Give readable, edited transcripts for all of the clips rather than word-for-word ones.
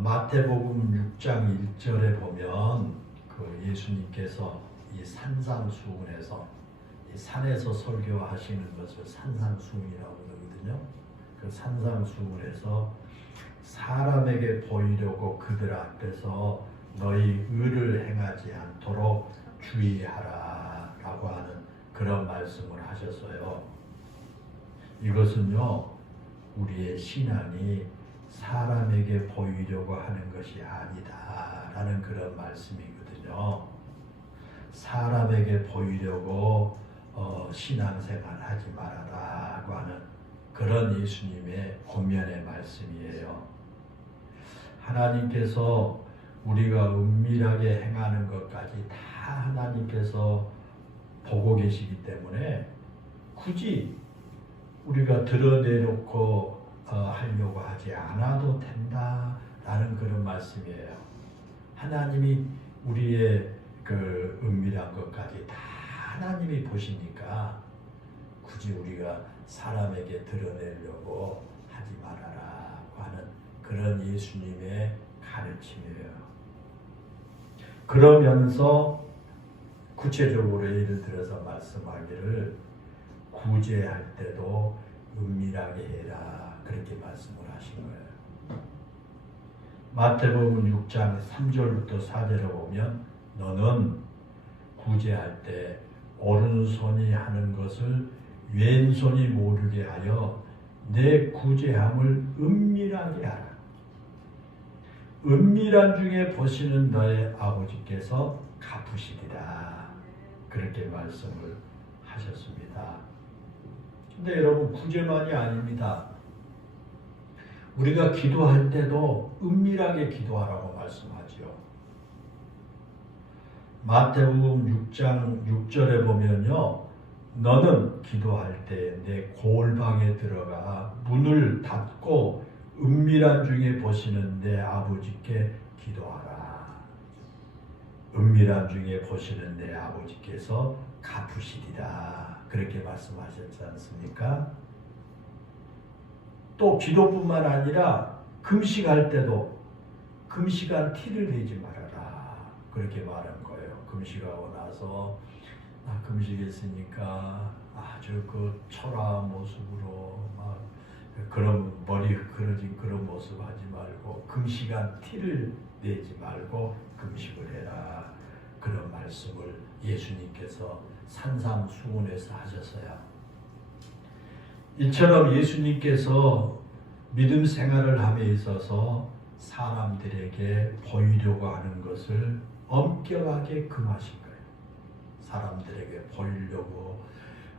마태복음 6장 1절에 보면 그 예수님께서 이 산상수훈에서 이 산에서 설교하시는 것을 산상수훈이라고 그러거든요. 그 산상수훈에서 사람에게 보이려고 그들 앞에서 너희 의를 행하지 않도록 주의하라 라고 하는 그런 말씀을 하셨어요. 이것은요, 우리의 신앙이 사람에게 보이려고 하는 것이 아니다 라는 그런 말씀이거든요. 사람에게 보이려고 신앙생활 하지 말아라고 하는 그런 예수님의 권면의 말씀이에요. 하나님께서 우리가 은밀하게 행하는 것까지 다 하나님께서 보고 계시기 때문에 굳이 우리가 드러내놓고 하려고 하지 않아도 된다라는 그런 말씀이에요. 하나님이 우리의 그 은밀한 것까지 다 하나님이 보시니까 굳이 우리가 사람에게 드러내려고 하지 말아라고 하는 그런 예수님의 가르침이에요. 그러면서 구체적으로 예를 들어서 말씀하기를 구제할 때도 은밀하게 해라 그렇게 말씀을 하신 거예요. 마태복음 6장 3절부터 4절에 보면 너는 구제할 때 오른손이 하는 것을 왼손이 모르게 하여 내 구제함을 은밀하게 하라. 은밀한 중에 보시는 너의 아버지께서 갚으시리라. 그렇게 말씀을 하셨습니다. 근데 여러분, 구제만이 아닙니다. 우리가 기도할 때도 은밀하게 기도하라고 말씀하죠. 마태복음 6장 6절에 보면요, 너는 기도할 때 내 골방에 들어가 문을 닫고 은밀한 중에 보시는 내 아버지께 기도하라. 은밀한 중에 보시는 내 아버지께서 갚으시리라. 그렇게 말씀하셨지 않습니까? 또 기도뿐만 아니라 금식할 때도 금식한 티를 내지 말아라. 그렇게 말한 거예요. 금식하고 나서 금식했으니까 아주 그 초라한 모습으로 막 그런 머리 흐트러진 그런 모습 하지 말고 금식한 티를 내지 말고 금식을 해라. 그런 말씀을 예수님께서 산상수훈에서 하셨어요. 이처럼 예수님께서 믿음 생활을 함에 있어서 사람들에게 보이려고 하는 것을 엄격하게 금하신 거예요. 사람들에게 보이려고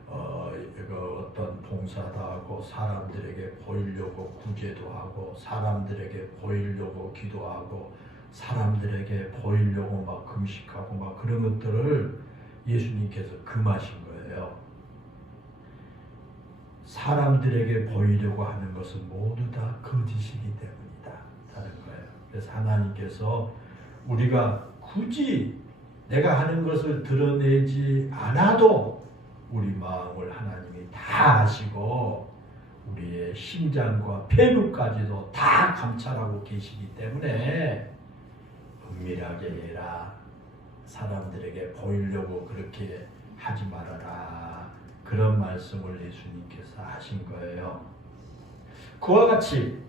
어떤 봉사도 하고 사람들에게 보이려고 구제도 하고 사람들에게 보이려고 기도하고 사람들에게 보이려고 막 금식하고 막 그런 것들을 예수님께서 금하신 거예요. 사람들에게 보이려고 하는 것은 모두 다 거짓이기 때문이다 하는 거예요. 그래서 하나님께서 우리가 굳이 내가 하는 것을 드러내지 않아도 우리 마음을 하나님이 다 아시고 우리의 심장과 폐부까지도 다 감찰하고 계시기 때문에 은밀하게 해라. 사람들에게 보이려고 그렇게 하지 말아라. 그런 말씀을 예수님께서 하신 거예요. 그와 같이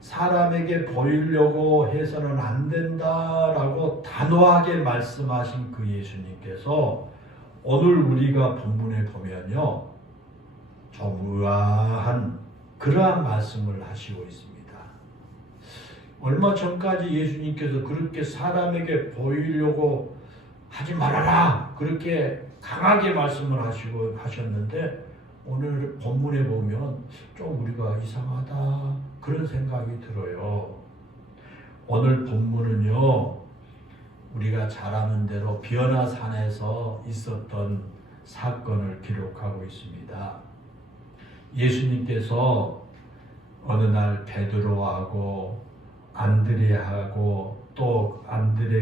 사람에게 보이려고 해서는 안 된다라고 단호하게 말씀하신 그 예수님께서 오늘 우리가 본문에 보면요, 좀 의아한 그러한 말씀을 하시고 있습니다. 얼마 전까지 예수님께서 그렇게 사람에게 보이려고 하지 말아라 그렇게 강하게 말씀을 하셨는데 오늘 본문에 보면 좀 우리가 이상하다 그런 생각이 들어요. 오늘 본문은요, 우리가 잘 아는 대로 변화산에서 있었던 사건을 기록하고 있습니다. 예수님께서 어느 날 베드로하고 안드레하고 또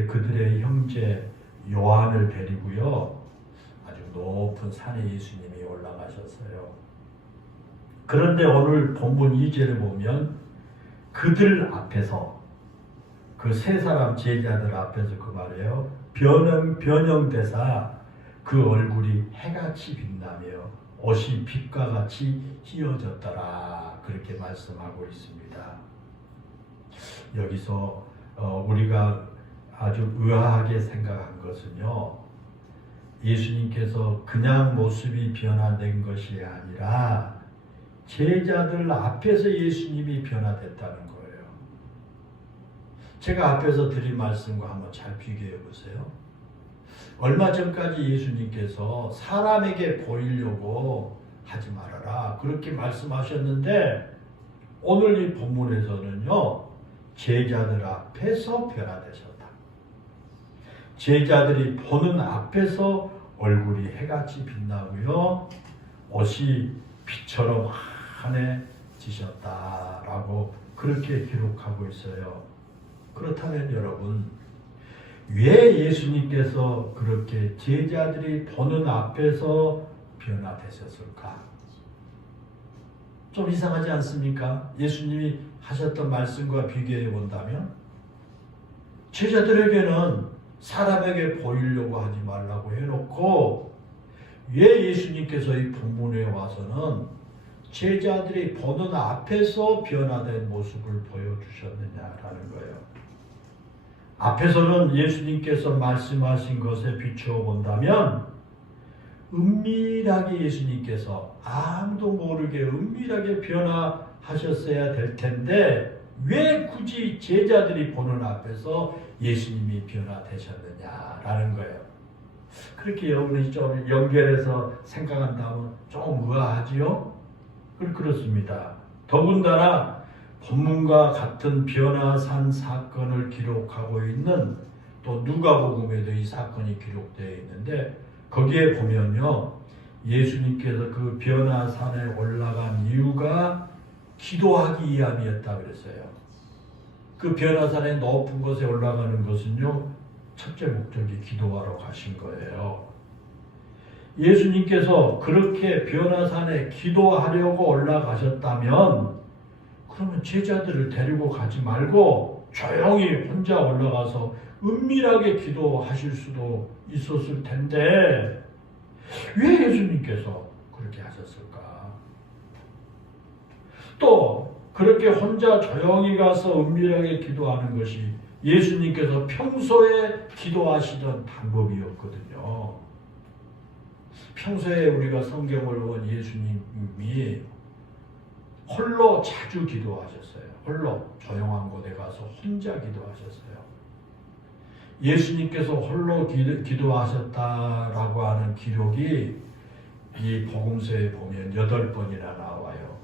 그들의 형제 요한을 데리고요, 아주 높은 산에 예수님이 올라가셨어요. 그런데 오늘 본문 2절을 보면 그들 앞에서 그 세 사람 제자들 앞에서 그 말이에요. 변형되사 그 얼굴이 해같이 빛나며 옷이 빛과 같이 휘어졌더라. 그렇게 말씀하고 있습니다. 여기서 우리가 아주 의아하게 생각한 것은요, 예수님께서 그냥 모습이 변화된 것이 아니라 제자들 앞에서 예수님이 변화됐다는 거예요. 제가 앞에서 드린 말씀과 한번 잘 비교해 보세요. 얼마 전까지 예수님께서 사람에게 보이려고 하지 말아라 그렇게 말씀하셨는데, 오늘 이 본문에서는요, 제자들 앞에서 변화되셨다. 제자들이 보는 앞에서 얼굴이 해같이 빛나고요, 옷이 빛처럼 환해지셨다라고 그렇게 기록하고 있어요. 그렇다면 여러분, 왜 예수님께서 그렇게 제자들이 보는 앞에서 변화되셨을까? 좀 이상하지 않습니까? 예수님이 하셨던 말씀과 비교해 본다면 제자들에게는 사람에게 보이려고 하지 말라고 해놓고 왜 예수님께서 이 본문에 와서는 제자들이 보는 앞에서 변화된 모습을 보여주셨느냐라는 거예요. 앞에서는 예수님께서 말씀하신 것에 비추어 본다면 은밀하게 예수님께서 아무도 모르게 은밀하게 변화하셨어야 될 텐데 왜 굳이 제자들이 보는 앞에서 예수님이 변화되셨느냐라는 거예요. 그렇게 여러분이 좀 연결해서 생각한다면 좀 의아하지요? 그렇습니다. 더군다나 본문과 같은 변화산 사건을 기록하고 있는 또 누가복음에도 이 사건이 기록되어 있는데, 거기에 보면요, 예수님께서 그 변화산에 올라간 이유가 기도하기 위함이었다 그랬어요. 그 변화산의 높은 곳에 올라가는 것은요, 첫째 목적이 기도하러 가신 거예요. 예수님께서 그렇게 변화산에 기도하려고 올라가셨다면 그러면 제자들을 데리고 가지 말고 조용히 혼자 올라가서 은밀하게 기도하실 수도 있었을 텐데 왜 예수님께서 그렇게 하셨을까? 또 그렇게 혼자 조용히 가서 은밀하게 기도하는 것이 예수님께서 평소에 기도하시던 방법이었거든요. 평소에 우리가 성경을 본 예수님이 홀로 자주 기도하셨어요. 홀로 조용한 곳에 가서 혼자 기도하셨어요. 예수님께서 홀로 기도하셨다라고 하는 기록이 이 복음서에 보면 8번이나 나와요.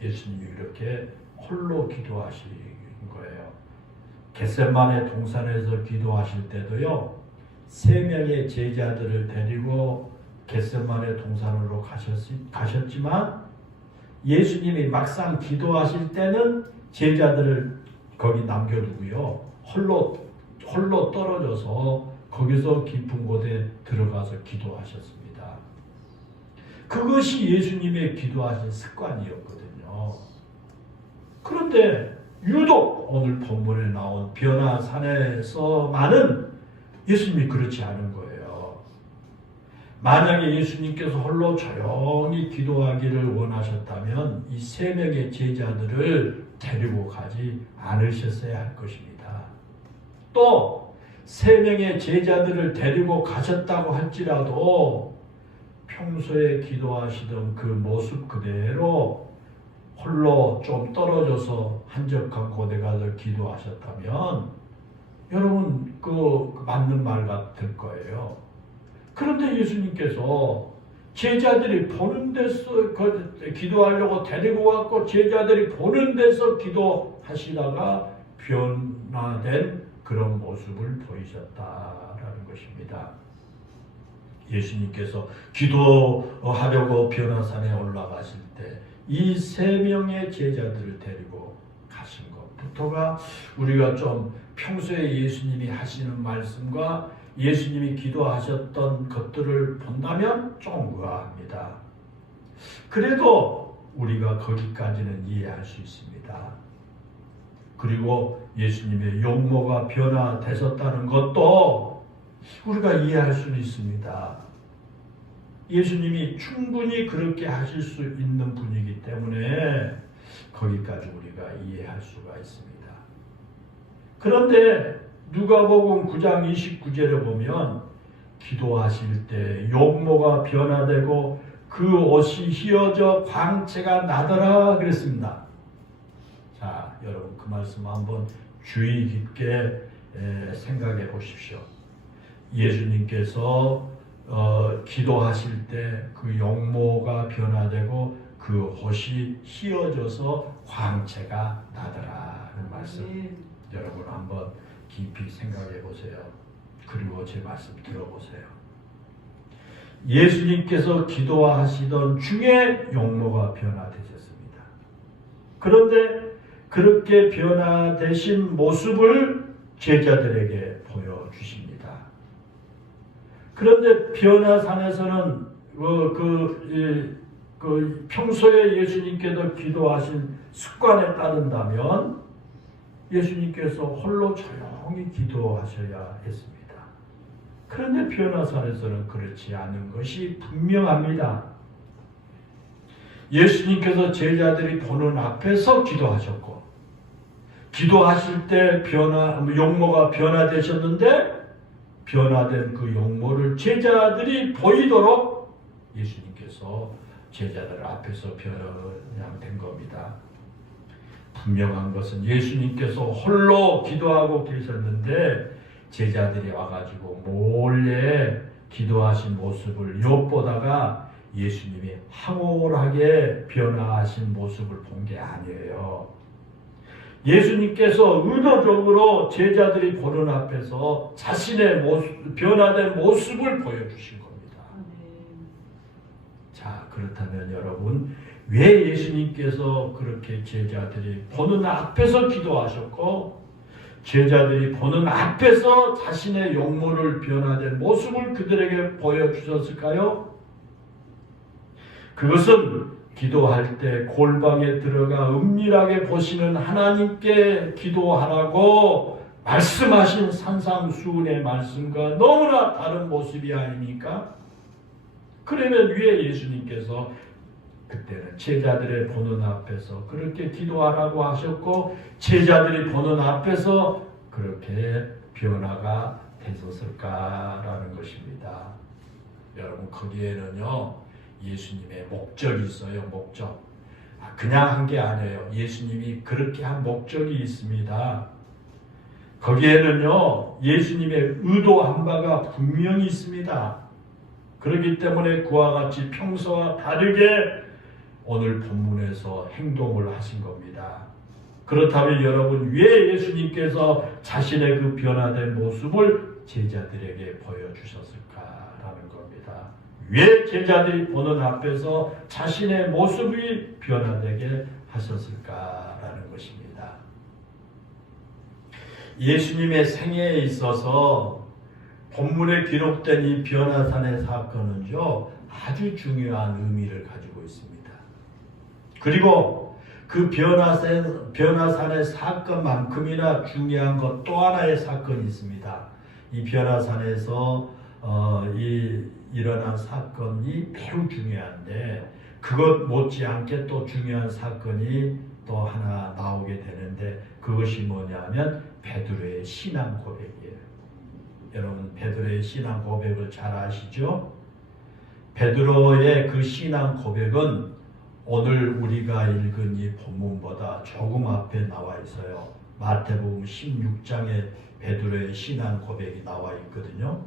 예수님이 이렇게 홀로 기도하신 거예요. 겟세마네 동산에서 기도하실 때도요, 3명의 제자들을 데리고 겟세마네 동산으로 가셨지만 예수님이 막상 기도하실 때는 제자들을 거기 남겨두고요, 홀로 떨어져서 거기서 깊은 곳에 들어가서 기도하셨습니다. 그것이 예수님의 기도하신 습관이었거든요. 그런데 유독 오늘 본문에 나온 변화산에서만은 예수님이 그렇지 않은 거예요. 만약에 예수님께서 홀로 조용히 기도하기를 원하셨다면 이 3명의 제자들을 데리고 가지 않으셨어야 할 것입니다. 또 3명의 제자들을 데리고 가셨다고 할지라도 평소에 기도하시던 그 모습 그대로 홀로 좀 떨어져서 한적한 곳에 가서 기도하셨다면 여러분 그 맞는 말 같을 거예요. 그런데 예수님께서 제자들이 보는 데서 기도하려고 데리고 왔고 제자들이 보는 데서 기도하시다가 변화된 그런 모습을 보이셨다라는 것입니다. 예수님께서 기도하려고 변화산에 올라가실 때 이 3명의 제자들을 데리고 가신 것부터가 우리가 좀 평소에 예수님이 하시는 말씀과 예수님이 기도하셨던 것들을 본다면 좀 의아합니다. 그래도 우리가 거기까지는 이해할 수 있습니다. 그리고 예수님의 용모가 변화되셨다는 것도 우리가 이해할 수는 있습니다. 예수님이 충분히 그렇게 하실 수 있는 분이기 때문에 거기까지 우리가 이해할 수가 있습니다. 그런데 누가복음 9장 29절에 보면 기도하실 때 용모가 변화되고 그 옷이 휘어져 광채가 나더라 그랬습니다. 자, 여러분 그 말씀 한번 주의 깊게 생각해 보십시오. 예수님께서 기도하실 때 그 용모가 변화되고 그 옷이 휘어져서 광채가 나더라는 말씀. 여러분 한번 깊이 생각해 보세요. 그리고 제 말씀 들어보세요. 예수님께서 기도하시던 중에 용모가 변화되셨습니다. 그런데 그렇게 변화되신 모습을 제자들에게 보여주십니다. 그런데 변화산에서는 평소에 예수님께서 기도하신 습관에 따른다면 예수님께서 홀로 조용히 기도하셔야 했습니다. 그런데 변화산에서는 그렇지 않은 것이 분명합니다. 예수님께서 제자들이 보는 앞에서 기도하셨고, 기도하실 때 용모가 변화되셨는데, 변화된 그 용모를 제자들이 보이도록 예수님께서 제자들 앞에서 변화된 겁니다. 분명한 것은 예수님께서 홀로 기도하고 계셨는데 제자들이 와가지고 몰래 기도하신 모습을 엿보다가 예수님이 황홀하게 변화하신 모습을 본 게 아니에요. 예수님께서 의도적으로 제자들이 보는 앞에서 자신의 변화된 모습을 보여주신 겁니다. 자, 그렇다면 여러분, 왜 예수님께서 그렇게 제자들이 보는 앞에서 기도하셨고 제자들이 보는 앞에서 자신의 용모를 변화된 모습을 그들에게 보여주셨을까요? 그것은 기도할 때 골방에 들어가 은밀하게 보시는 하나님께 기도하라고 말씀하신 산상수훈의 말씀과 너무나 다른 모습이 아닙니까? 그러면 왜 예수님께서 그때는 제자들의 보는 앞에서 그렇게 기도하라고 하셨고 제자들이 보는 앞에서 그렇게 변화가 되었을까라는 것입니다. 여러분 거기에는요 예수님의 목적이 있어요. 목적. 그냥 한 게 아니에요. 예수님이 그렇게 한 목적이 있습니다. 거기에는요 예수님의 의도한 바가 분명히 있습니다. 그렇기 때문에 그와 같이 평소와 다르게 오늘 본문에서 행동을 하신 겁니다. 그렇다면 여러분 왜 예수님께서 자신의 그 변화된 모습을 제자들에게 보여주셨을까라는 겁니다. 왜 제자들이 보는 앞에서 자신의 모습이 변화되게 하셨을까라는 것입니다. 예수님의 생애에 있어서 본문에 기록된 이 변화산의 사건은요 아주 중요한 의미를 가지고 있습니다. 그리고 그 변화산의 사건만큼이나 중요한 것 또 하나의 사건이 있습니다. 이 변화산에서 일어난 사건이 매우 중요한데 그것 못지않게 또 중요한 사건이 또 하나 나오게 되는데 그것이 뭐냐면 베드로의 신앙 고백이에요. 여러분 베드로의 신앙 고백을 잘 아시죠? 베드로의 그 신앙 고백은 오늘 우리가 읽은 이 본문보다 조금 앞에 나와 있어요. 마태복음 16장에 베드로의 신앙 고백이 나와 있거든요.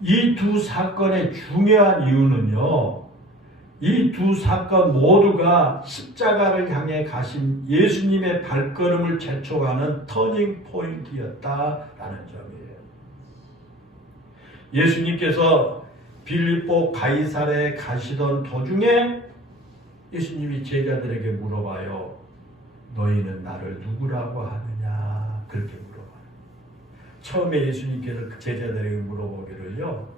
이 두 사건의 중요한 이유는요. 이 두 사건 모두가 십자가를 향해 가신 예수님의 발걸음을 재촉하는 터닝 포인트였다라는 점이에요. 예수님께서 빌립보 가이사랴에 가시던 도중에 예수님이 제자들에게 물어봐요. 너희는 나를 누구라고 하느냐? 그렇게 물어봐요. 처음에 예수님께서 제자들에게 물어보기를요.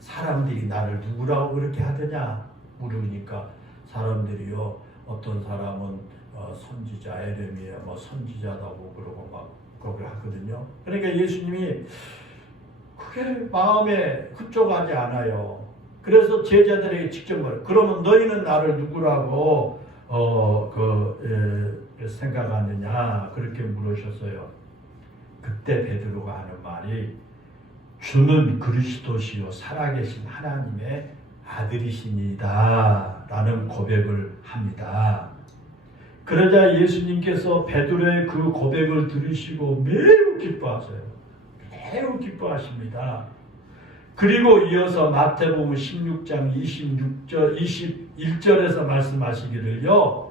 사람들이 나를 누구라고 그렇게 하느냐? 물으니까 사람들이요. 어떤 사람은 선지자 에레미야 선지자다고 그러고 막 그걸 하거든요. 그러니까 예수님이 그게 마음에 흡족하지 않아요. 그래서 제자들에게 직접 말해요. 그러면 너희는 나를 누구라고 생각하느냐 그렇게 물으셨어요. 그때 베드로가 하는 말이 주는 그리스도시요 살아계신 하나님의 아들이시니다 라는 고백을 합니다. 그러자 예수님께서 베드로의 그 고백을 들으시고 매우 기뻐하세요. 매우 기뻐하십니다. 그리고 이어서 마태복음 16장 21절에서 말씀하시기를요.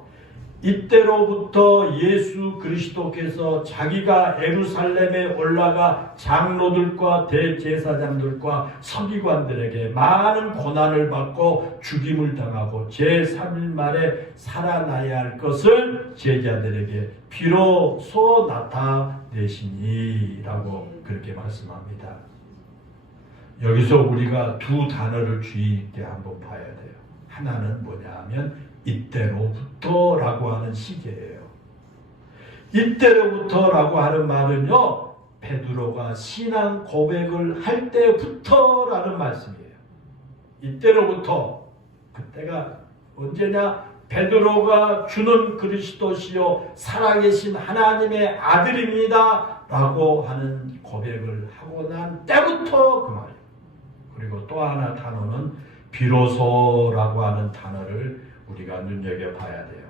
이때로부터 예수 그리스도께서 자기가 예루살렘에 올라가 장로들과 대제사장들과 서기관들에게 많은 고난을 받고 죽임을 당하고 제3일 만에 살아나야 할 것을 제자들에게 비로소 나타내시니라고 그렇게 말씀합니다. 여기서 우리가 두 단어를 주의 있게 한번 봐야 돼요. 하나는 뭐냐 하면 이때로부터라고 하는 시제예요. 이때로부터라고 하는 말은요. 베드로가 신앙 고백을 할 때부터라는 말씀이에요. 이때로부터 그때가 언제냐? 베드로가 주는 그리스도시요 살아계신 하나님의 아들입니다 라고 하는 고백을 하고 난 때부터 그 말이에요. 그리고 또 하나 단어는 비로소라고 하는 단어를 우리가 눈여겨봐야 돼요.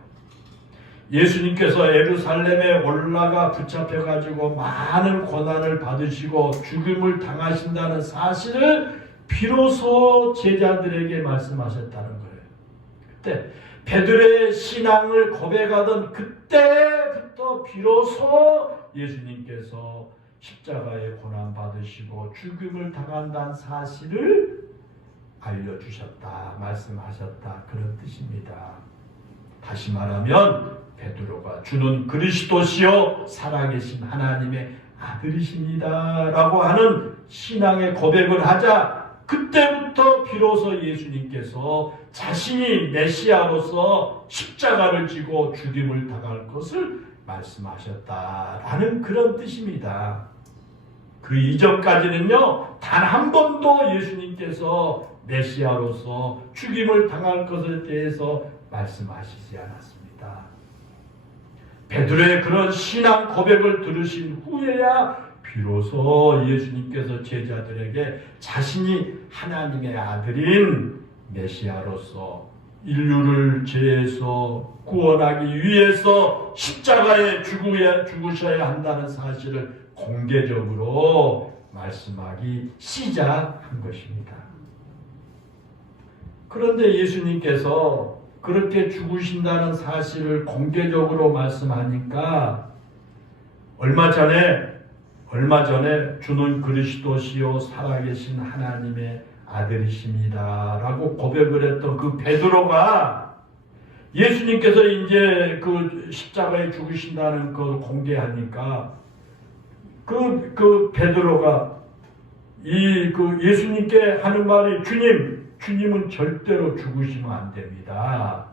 예수님께서 예루살렘에 올라가 붙잡혀가지고 많은 고난을 받으시고 죽음을 당하신다는 사실을 비로소 제자들에게 말씀하셨다는 거예요. 그때 베드로의 신앙을 고백하던 그때부터 비로소 예수님께서 십자가에 고난받으시고 죽음을 당한다는 사실을 알려주셨다, 말씀하셨다 그런 뜻입니다. 다시 말하면 베드로가 주는 그리스도시요 살아계신 하나님의 아들이십니다 라고 하는 신앙의 고백을 하자 그때부터 비로소 예수님께서 자신이 메시아로서 십자가를 지고 죽임을 당할 것을 말씀하셨다라는 그런 뜻입니다. 그 이전까지는요, 단 한 번도 예수님께서 메시아로서 죽임을 당할 것에 대해서 말씀하시지 않았습니다. 베드로의 그런 신앙 고백을 들으신 후에야 비로소 예수님께서 제자들에게 자신이 하나님의 아들인 메시아로서 인류를 죄에서 구원하기 위해서 십자가에 죽으셔야 한다는 사실을 공개적으로 말씀하기 시작한 것입니다. 그런데 예수님께서 그렇게 죽으신다는 사실을 공개적으로 말씀하니까 얼마 전에 주는 그리스도시요 살아계신 하나님의 아들이십니다 라고 고백을 했던 그 베드로가 예수님께서 이제 그 십자가에 죽으신다는 걸 공개하니까 그 베드로가 예수님께 하는 말이 주님은 절대로 죽으시면 안 됩니다.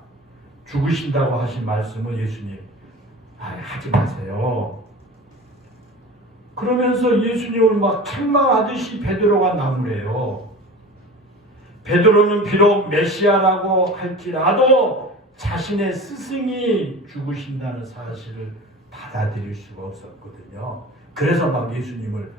죽으신다고 하신 말씀은 예수님 하지 마세요. 그러면서 예수님을 막 책망하듯이 베드로가 나무래요. 베드로는 비록 메시아라고 할지라도 자신의 스승이 죽으신다는 사실을 받아들일 수가 없었거든요. 그래서 막 예수님을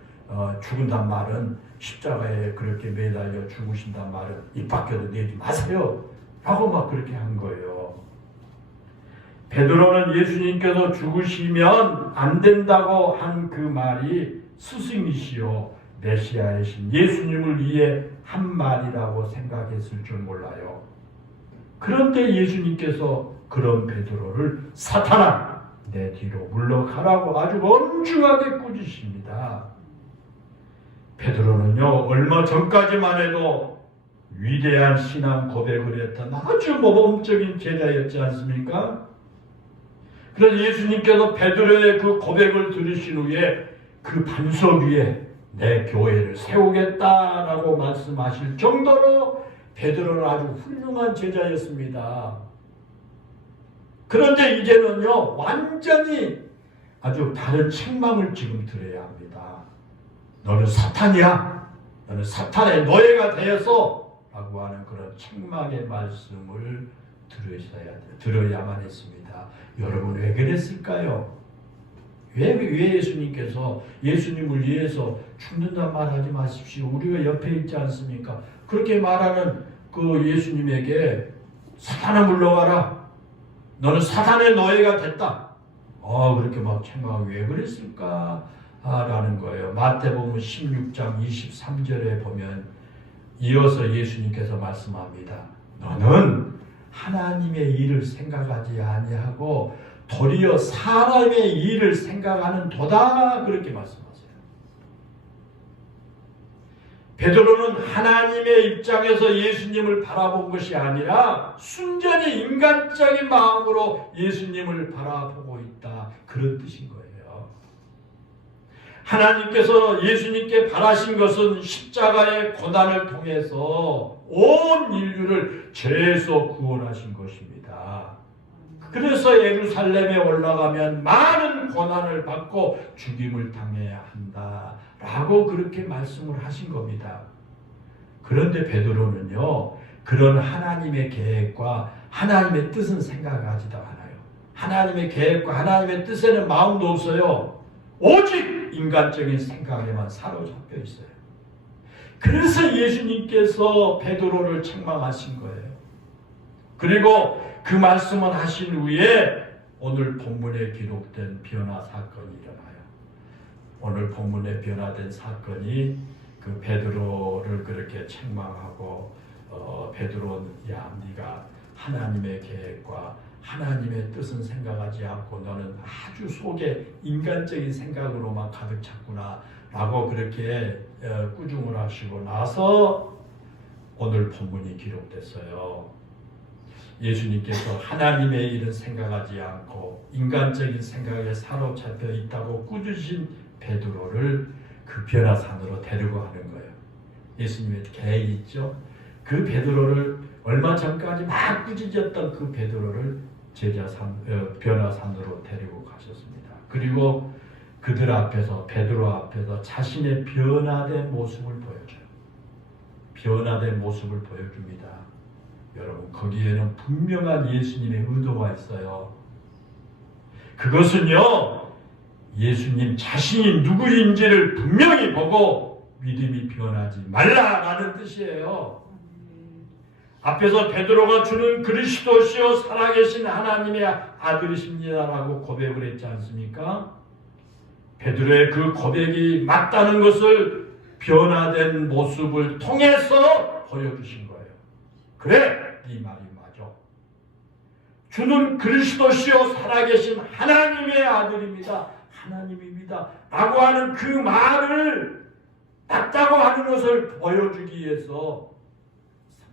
죽은단 말은 십자가에 그렇게 매달려 죽으신단 말은 입 밖에도 내지 마세요 라고 막 그렇게 한 거예요. 베드로는 예수님께서 죽으시면 안 된다고 한 그 말이 스승이시요 메시아이신 예수님을 위해 한 말이라고 생각했을 줄 몰라요. 그런데 예수님께서 그런 베드로를 사탄아 내 뒤로 물러가라고 아주 엄중하게 꾸짖습니다. 베드로는요 얼마 전까지만 해도 위대한 신앙 고백을 했던 아주 모범적인 제자였지 않습니까? 그래서 예수님께서 베드로의 그 고백을 들으신 후에 그 반석 위에 내 교회를 세우겠다라고 말씀하실 정도로 베드로는 아주 훌륭한 제자였습니다. 그런데 이제는요, 완전히 아주 다른 책망을 지금 들어야 합니다. 너는 사탄이야. 너는 사탄의 노예가 되어서 라고 하는 그런 책망의 말씀을 들어야만 했습니다. 여러분 왜 그랬을까요? 왜 예수님께서 예수님을 위해서 죽는단 말하지 마십시오. 우리가 옆에 있지 않습니까? 그렇게 말하는 그 예수님에게 사탄아 물러가라. 너는 사탄의 노예가 됐다. 그렇게 막 책망하고 왜 그랬을까? 라는 거예요. 마태복음 16장 23절에 보면 이어서 예수님께서 말씀합니다. 너는 하나님의 일을 생각하지 아니하고 도리어 사람의 일을 생각하는 도다. 그렇게 말씀하세요. 베드로는 하나님의 입장에서 예수님을 바라본 것이 아니라 순전히 인간적인 마음으로 예수님을 바라보고 있다. 그런 뜻인 거예요. 하나님께서 예수님께 바라신 것은 십자가의 고난을 통해서 온 인류를 죄에서 구원하신 것입니다. 그래서 예루살렘에 올라가면 많은 고난을 받고 죽임을 당해야 한다 라고 그렇게 말씀을 하신 겁니다. 그런데 베드로는요, 그런 하나님의 계획과 하나님의 뜻은 생각하지도 않아요. 하나님의 계획과 하나님의 뜻에는 마음도 없어요. 오직 인간적인 생각에만 사로잡혀 있어요. 그래서 예수님께서 베드로를 책망하신 거예요. 그리고 그 말씀을 하신 후에 오늘 본문에 기록된 변화 사건이 일어나요. 오늘 본문에 변화된 사건이 그 베드로를 그렇게 책망하고 베드로, 야, 네가 하나님의 계획과 하나님의 뜻은 생각하지 않고 너는 아주 속에 인간적인 생각으로만 가득 찼구나 라고 그렇게 꾸중을 하시고 나서 오늘 본문이 기록됐어요. 예수님께서 하나님의 일은 생각하지 않고 인간적인 생각에 사로잡혀 있다고 꾸짖으신 베드로를 그 변화산으로 데리고 가는 거예요. 예수님의 계획이 있죠. 그 베드로를 얼마 전까지 막 꾸짖었던 그 베드로를 변화산으로 데리고 가셨습니다. 그리고 그들 앞에서, 베드로 앞에서 자신의 변화된 모습을 보여줘요. 변화된 모습을 보여줍니다. 여러분, 거기에는 분명한 예수님의 의도가 있어요. 그것은요, 예수님 자신이 누구인지를 분명히 보고 믿음이 변하지 말라라는 뜻이에요. 앞에서 베드로가 주는 그리스도시요 살아계신 하나님의 아들이십니다라고 고백을 했지 않습니까? 베드로의 그 고백이 맞다는 것을 변화된 모습을 통해서 보여주신 거예요. 그래, 네 말이 맞아. 주는 그리스도시요 살아계신 하나님의 아들입니다. 하나님입니다. 라고 하는 그 말을 맞다고 하는 것을 보여주기 위해서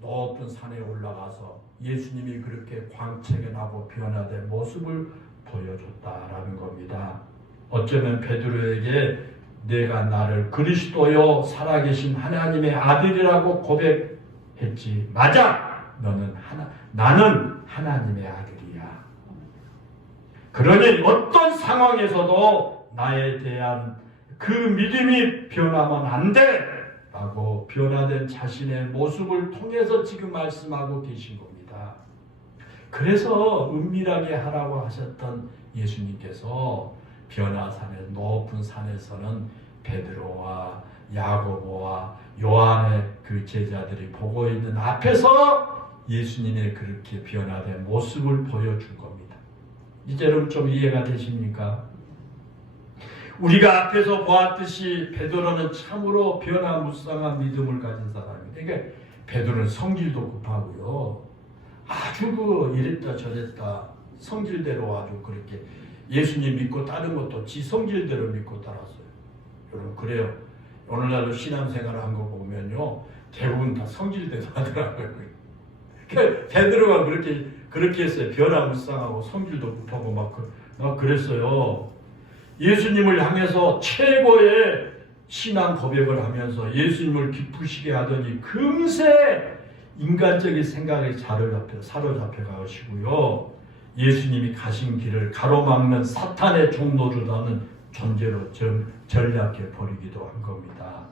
높은 산에 올라가서 예수님이 그렇게 광채가 나고 변화된 모습을 보여줬다라는 겁니다. 어쩌면 베드로에게 내가 나를 그리스도요 살아계신 하나님의 아들이라고 고백했지. 맞아. 나는 하나님의 아들이야. 그러니 어떤 상황에서도 나에 대한 그 믿음이 변하면 안 돼. 라고 변화된 자신의 모습을 통해서 지금 말씀하고 계신 겁니다. 그래서 은밀하게 하라고 하셨던 예수님께서 변화산에 높은 산에서는 베드로와 야고보와 요한의 그 제자들이 보고 있는 앞에서 예수님의 그렇게 변화된 모습을 보여준 겁니다. 이제는 좀 이해가 되십니까? 우리가 앞에서 보았듯이 베드로는 참으로 변화무쌍한 믿음을 가진 사람입니다. 그러니까 베드로는 성질도 급하고요. 아주 이랬다 저랬다 성질대로 아주 그렇게 예수님 믿고 따른 것도 지 성질대로 믿고 따랐어요. 여러분 그래요. 오늘날도 신앙생활을 한 거 보면요. 대부분 다 성질대로 하더라고요. 그러니까 베드로가 그렇게 했어요. 변화무쌍하고 성질도 급하고 막 그랬어요. 예수님을 향해서 최고의 신앙 고백을 하면서 예수님을 기쁘시게 하더니 금세 인간적인 생각에 사로잡혀 가시고요. 예수님이 가신 길을 가로막는 사탄의 종노릇하는 존재로 전략해 버리기도 한 겁니다.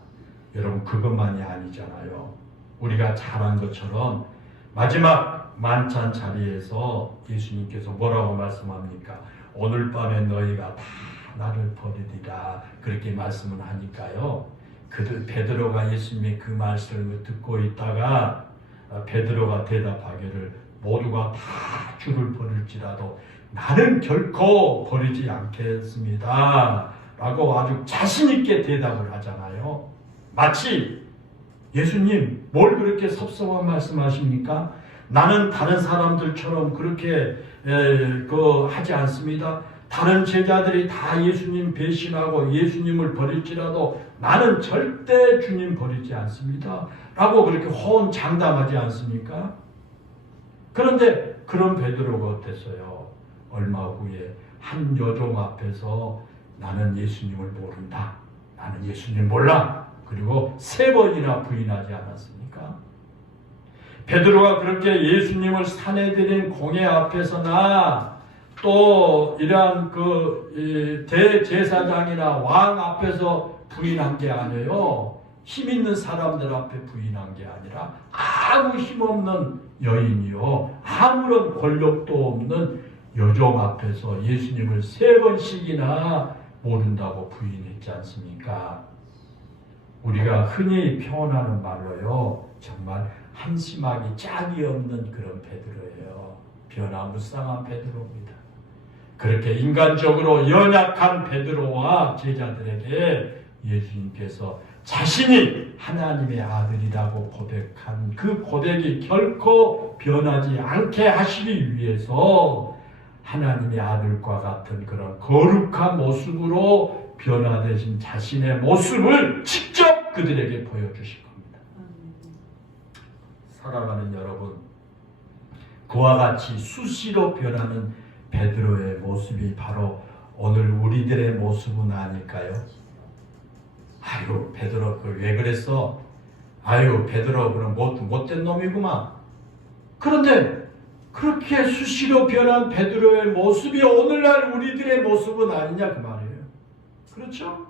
여러분, 그것만이 아니잖아요. 우리가 잘 안 것처럼 마지막 만찬 자리에서 예수님께서 뭐라고 말씀합니까? 오늘 밤에 너희가 다 나를 버리리라, 그렇게 말씀을 하니까요. 베드로가 예수님의 그 말씀을 듣고 있다가 베드로가 대답하기를 모두가 다 주를 버릴지라도 나는 결코 버리지 않겠습니다 라고 아주 자신있게 대답을 하잖아요. 마치 예수님 뭘 그렇게 섭섭한 말씀하십니까? 나는 다른 사람들처럼 그렇게 하지 않습니다. 다른 제자들이 다 예수님 배신하고 예수님을 버릴지라도 나는 절대 주님 버리지 않습니다 라고 그렇게 호언장담하지 않습니까? 그런데 그런 베드로가 어땠어요? 얼마 후에 한 여종 앞에서 나는 예수님을 모른다, 나는 예수님 몰라, 그리고 3번이나 부인하지 않았습니까? 베드로가 그렇게 예수님을 산에 들인 공회 앞에서나 또 이러한 대제사장이나 왕 앞에서 부인한 게 아니에요. 힘 있는 사람들 앞에 부인한 게 아니라 아무 힘없는 여인이요, 아무런 권력도 없는 여종 앞에서 예수님을 3번씩이나 모른다고 부인했지 않습니까? 우리가 흔히 표현하는 말로요, 정말 한심하기 짝이 없는 그런 베드로예요. 변화무쌍한 베드로입니다. 그렇게 인간적으로 연약한 베드로와 제자들에게 예수님께서 자신이 하나님의 아들이라고 고백한 그 고백이 결코 변하지 않게 하시기 위해서 하나님의 아들과 같은 그런 거룩한 모습으로 변화되신 자신의 모습을 직접 그들에게 보여주신 겁니다. 사랑하는 여러분, 그와 같이 수시로 변하는 베드로의 모습이 바로 오늘 우리들의 모습은 아닐까요? 아유, 베드로 왜 그랬어? 아유, 베드로 그럼 못된 놈이구만. 그런데 그렇게 수시로 변한 베드로의 모습이 오늘날 우리들의 모습은 아니냐 그 말이에요. 그렇죠?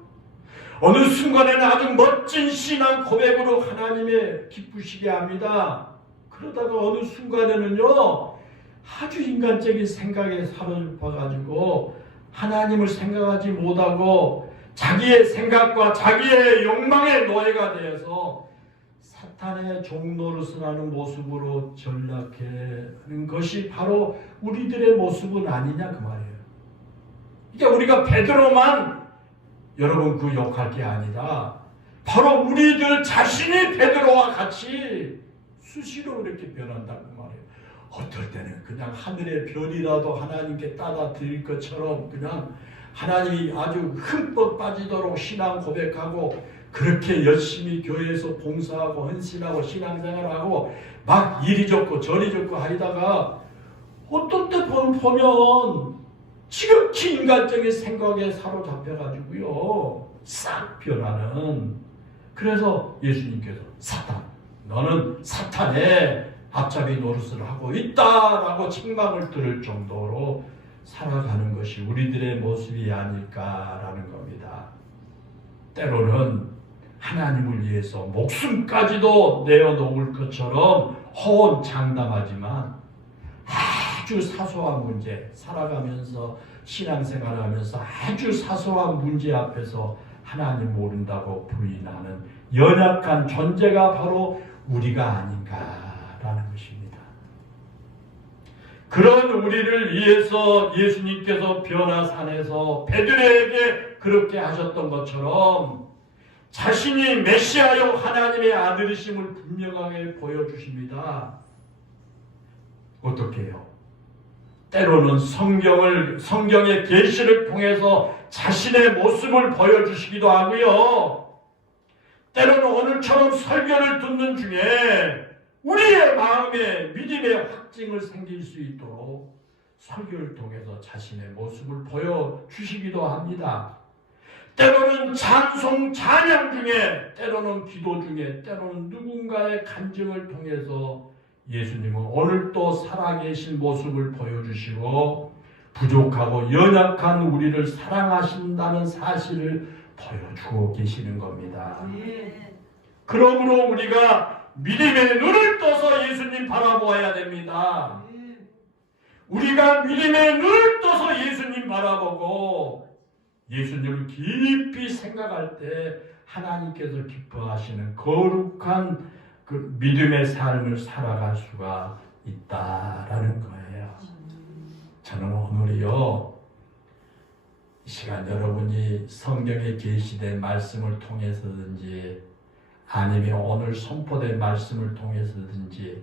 어느 순간에는 아주 멋진 신앙 고백으로 하나님의 기쁘시게 합니다. 그러다가 어느 순간에는요, 아주 인간적인 생각에 사로잡혀가지고 하나님을 생각하지 못하고 자기의 생각과 자기의 욕망의 노예가 되어서 사탄의 종노릇을 하는 모습으로 전락하는 것이 바로 우리들의 모습은 아니냐 그 말이에요. 이게 우리가 베드로만 여러분 그 욕할 게 아니라 바로 우리들 자신이 베드로와 같이 수시로 이렇게 변한다는 말이에요. 어떨 때는 그냥 하늘의 별이라도 하나님께 따다 드릴 것처럼 그냥 하나님이 아주 흠뻑 빠지도록 신앙 고백하고 그렇게 열심히 교회에서 봉사하고 헌신하고 신앙생활하고 막 이리 좋고 저리 좋고 하다가 어떤 때 보면 지극히 인간적인 생각에 사로잡혀가지고요 싹 변하는. 그래서 예수님께서 사탄, 너는 사탄의 앞잡이 노릇을 하고 있다라고 책망을 들을 정도로 살아가는 것이 우리들의 모습이 아닐까라는 겁니다. 때로는 하나님을 위해서 목숨까지도 내어놓을 것처럼 호언장담하지만 아주 사소한 문제, 살아가면서 신앙생활하면서 아주 사소한 문제 앞에서 하나님 모른다고 부인하는 연약한 존재가 바로 우리가 아닌가라는 것입니다. 그런 우리를 위해서 예수님께서 변화산에서 베드로에게 그렇게 하셨던 것처럼 자신이 메시아요 하나님의 아들이심을 분명하게 보여주십니다. 어떻게 해요? 때로는 성경의 계시를 통해서 자신의 모습을 보여주시기도 하고요. 때로는 오늘처럼 설교를 듣는 중에 우리의 마음에 믿음의 확증을 생길 수 있도록 설교를 통해서 자신의 모습을 보여주시기도 합니다. 때로는 찬송, 찬양 중에, 때로는 기도 중에, 때로는 누군가의 간증을 통해서 예수님은 오늘 또 살아계신 모습을 보여주시고 부족하고 연약한 우리를 사랑하신다는 사실을 보여주고 계시는 겁니다. 그러므로 우리가 믿음의 눈을 떠서 예수님 바라보아야 됩니다. 우리가 믿음의 눈을 떠서 예수님 바라보고 예수님을 깊이 생각할 때 하나님께서 기뻐하시는 거룩한 그 믿음의 삶을 살아갈 수가 있다라는 거예요. 저는 오늘이요, 이 시간 여러분이 성경에 계시된 말씀을 통해서든지 아니면 오늘 선포된 말씀을 통해서든지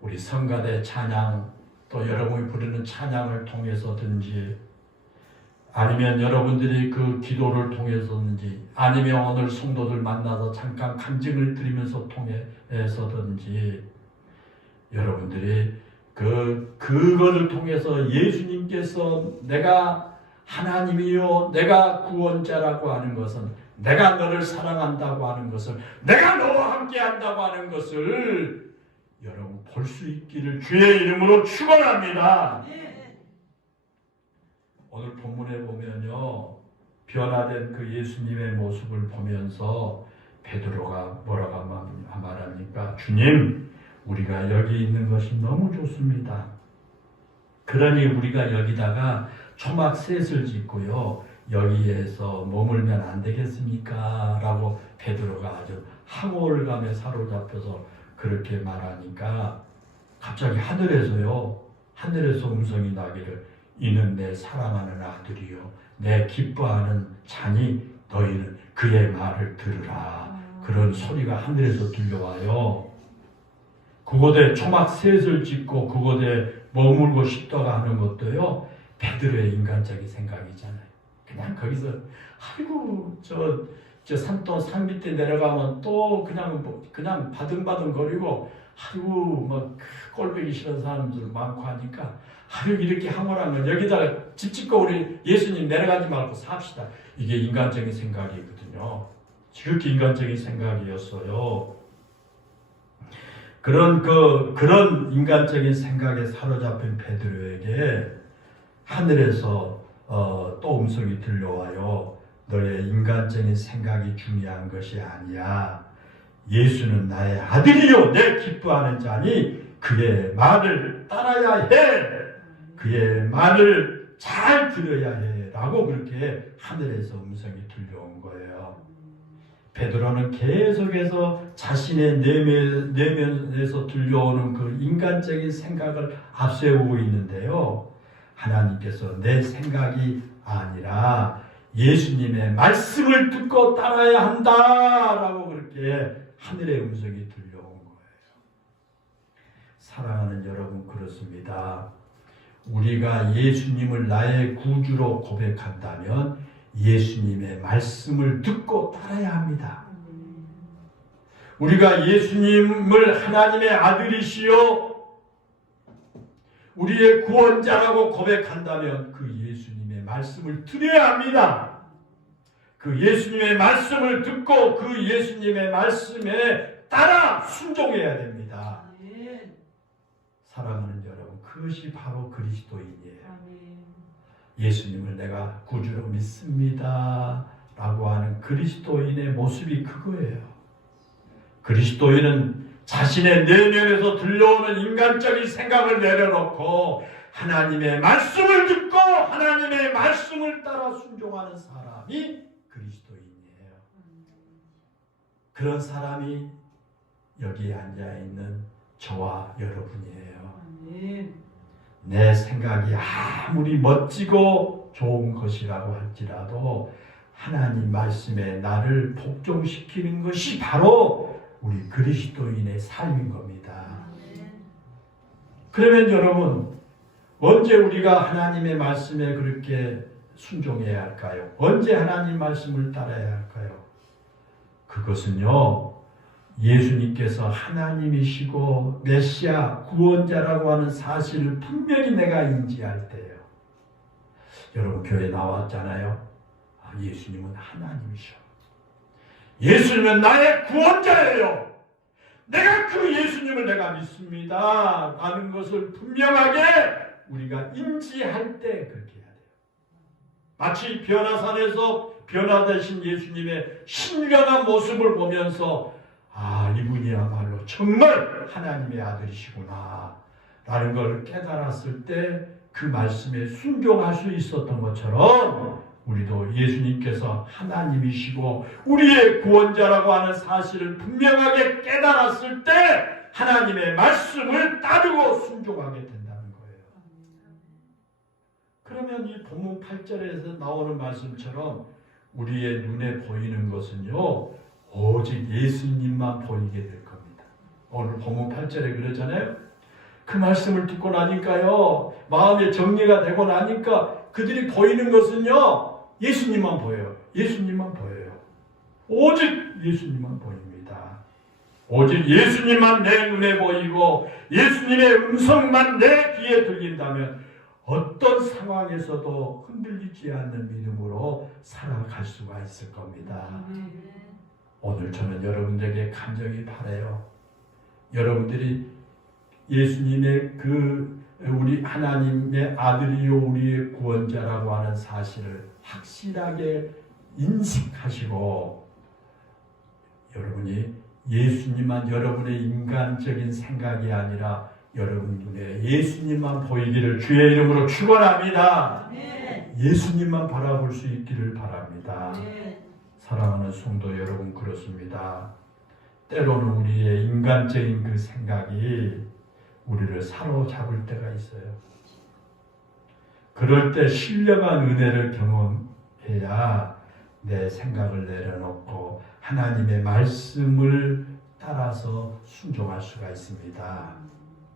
우리 성가대 찬양 또 여러분이 부르는 찬양을 통해서든지 아니면 여러분들이 그 기도를 통해서든지 아니면 오늘 성도들 만나서 잠깐 간증을 드리면서 통해서든지 여러분들이 그거를 통해서 예수님께서 내가 하나님이요 내가 구원자라고 하는 것은 내가 너를 사랑한다고 하는 것을 내가 너와 함께 한다고 하는 것을 여러분 볼 수 있기를 주의 이름으로 축원합니다. 오늘 본문에 보면요 변화된 그 예수님의 모습을 보면서 베드로가 뭐라고 말합니까? 주님 우리가 여기 있는 것이 너무 좋습니다. 그러니 우리가 여기다가 초막 셋을 짓고요 여기에서 머물면 안 되겠습니까? 라고 베드로가 아주 항호를감에 사로잡혀서 그렇게 말하니까 갑자기 하늘에서 음성이 나기를 이는 내 사랑하는 아들이요 내 기뻐하는 자니 너희는 그의 말을 들으라. 그런 소리가 하늘에서 들려와요. 그곳에 초막 셋을 짓고 그곳에 머물고 싶다가 하는 것도요 베드로의 인간적인 생각이잖아요. 그냥 거기서 아이고 저 산 밑에 내려가면 또 그냥 바등바등 거리고 아이고 막 꼴보기 싫은 사람들 많고 하니까 아유 이렇게 황홀하면 여기다가 집 짓고 우리 예수님 내려가지 말고 삽시다. 이게 인간적인 생각이거든요. 지극히 인간적인 생각이었어요. 그런 인간적인 생각에 사로잡힌 베드로에게 하늘에서 또 음성이 들려와요. 너의 인간적인 생각이 중요한 것이 아니야. 예수는 나의 아들이요 내 기뻐하는 자니 그의 말을 따라야 해. 그의 말을 잘 들어야 해. 라고 그렇게 하늘에서 음성이 들려온 거예요. 베드로는 계속해서 자신의 내면에서 들려오는 그 인간적인 생각을 앞세우고 있는데요. 하나님께서 내 생각이 아니라 예수님의 말씀을 듣고 따라야 한다라고 그렇게 하늘의 음성이 들려온 거예요. 사랑하는 여러분 그렇습니다. 우리가 예수님을 나의 구주로 고백한다면 예수님의 말씀을 듣고 따라야 합니다. 우리가 예수님을 하나님의 아들이시요 우리의 구원자라고 고백한다면 그 예수님의 말씀을 들어야 합니다. 그 예수님의 말씀을 듣고 그 예수님의 말씀에 따라 순종해야 됩니다. 사랑하는 여러분, 그것이 바로 그리스도인이에요. 예수님을 내가 구주로 믿습니다 라고 하는 그리스도인의 모습이 그거예요. 그리스도인은 자신의 내면에서 들려오는 인간적인 생각을 내려놓고 하나님의 말씀을 듣고 하나님의 말씀을 따라 순종하는 사람이 그리스도인이에요. 그런 사람이 여기에 앉아있는 저와 여러분이에요. 내 생각이 아무리 멋지고 좋은 것이라고 할지라도 하나님 말씀에 나를 복종시키는 것이 바로 우리 그리스도인의 삶인 겁니다. 그러면 여러분 언제 우리가 하나님의 말씀에 그렇게 순종해야 할까요? 언제 하나님 말씀을 따라야 할까요? 그것은요 예수님께서 하나님이시고 메시아 구원자라고 하는 사실을 분명히 내가 인지할 때예요. 여러분 교회 나왔잖아요. 예수님은 하나님이셔. 예수님은 나의 구원자예요. 내가 그 예수님을 내가 믿습니다 라는 것을 분명하게 우리가 인지할 때 그렇게 해야 돼요. 마치 변화산에서 변화되신 예수님의 신령한 모습을 보면서 이분이야말로 정말 하나님의 아들이시구나 라는 걸 깨달았을 때 그 말씀에 순종할 수 있었던 것처럼 우리도 예수님께서 하나님이시고 우리의 구원자라고 하는 사실을 분명하게 깨달았을 때 하나님의 말씀을 따르고 순종하게 된다는 거예요. 그러면 이 본문 8절에서 나오는 말씀처럼 우리의 눈에 보이는 것은요 오직 예수님만 보이게 될 겁니다. 오늘 본문 8절에 그러잖아요. 그 말씀을 듣고 나니까요 마음의 정리가 되고 나니까 그들이 보이는 것은요 예수님만 보여요. 예수님만 보여요. 오직 예수님만 보입니다. 오직 예수님만 내 눈에 보이고 예수님의 음성만 내 귀에 들린다면 어떤 상황에서도 흔들리지 않는 믿음으로 살아갈 수가 있을 겁니다. 오늘 저는 여러분들에게 간절히 바라요. 여러분들이 예수님의 우리 하나님의 아들이요 우리의 구원자라고 하는 사실을 확실하게 인식하시고 여러분이 예수님만 여러분의 인간적인 생각이 아니라 여러분 눈에 예수님만 보이기를 주의 이름으로 축원합니다. 예수님만 바라볼 수 있기를 바랍니다. 사랑하는 성도 여러분, 그렇습니다. 때로는 우리의 인간적인 그 생각이 우리를 사로잡을 때가 있어요. 그럴 때 신령한 은혜를 경험해야 내 생각을 내려놓고 하나님의 말씀을 따라서 순종할 수가 있습니다.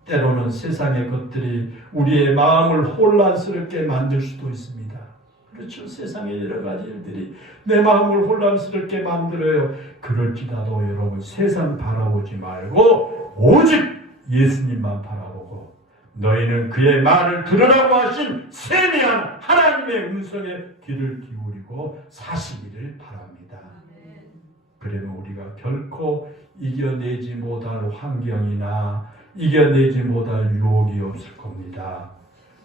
때로는 세상의 것들이 우리의 마음을 혼란스럽게 만들 수도 있습니다. 그렇죠. 세상의 여러 가지 일들이 내 마음을 혼란스럽게 만들어요. 그럴지라도 여러분 세상 바라보지 말고 오직 예수님만 바라보고 너희는 그의 말을 들으라고 하신 세미한 하나님의 음성에 귀를 기울이고 사시기를 바랍니다. 그러면 우리가 결코 이겨내지 못할 환경이나 이겨내지 못할 유혹이 없을 겁니다.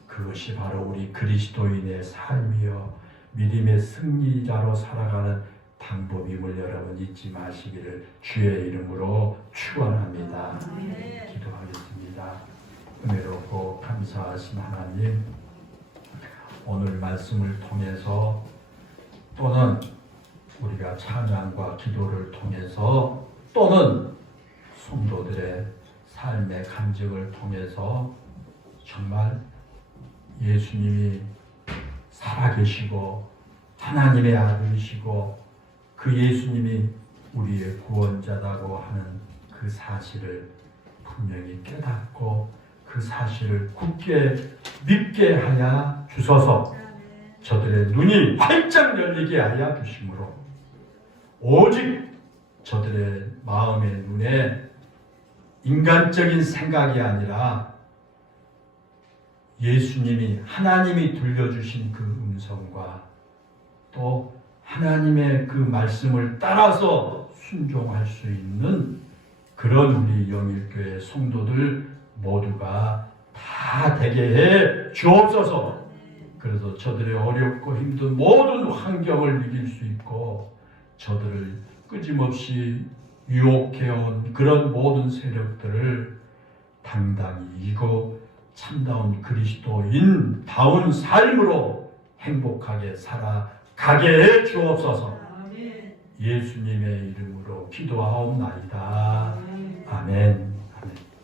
그것이 바로 우리 그리스도인의 삶이요 믿음의 승리자로 살아가는 방법임을 여러분 잊지 마시기를 주의 이름으로 축원합니다. 기도하겠습니다. 은혜롭고 감사하신 하나님, 오늘 말씀을 통해서 또는 우리가 찬양과 기도를 통해서 또는 성도들의 삶의 간증을 통해서 정말 예수님이 살아계시고 하나님의 아들이시고 그 예수님이 우리의 구원자라고 하는 그 사실을 분명히 깨닫고 그 사실을 굳게 믿게 하여 주소서. 저들의 눈이 활짝 열리게 하여 주심으로 오직 저들의 마음의 눈에 인간적인 생각이 아니라 예수님이 하나님이 들려주신 그 음성과 또 하나님의 그 말씀을 따라서 순종할 수 있는 그런 우리 영일교회 성도들 모두가 다 되게 해 주옵소서. 그래서 저들의 어렵고 힘든 모든 환경을 이길 수 있고 저들을 끊임없이 유혹해온 그런 모든 세력들을 당당히 이기고 참다운 그리스도인다운 삶으로 행복하게 살아가게 해 주옵소서. 예수님의 이름으로 기도하옵나이다. 아멘.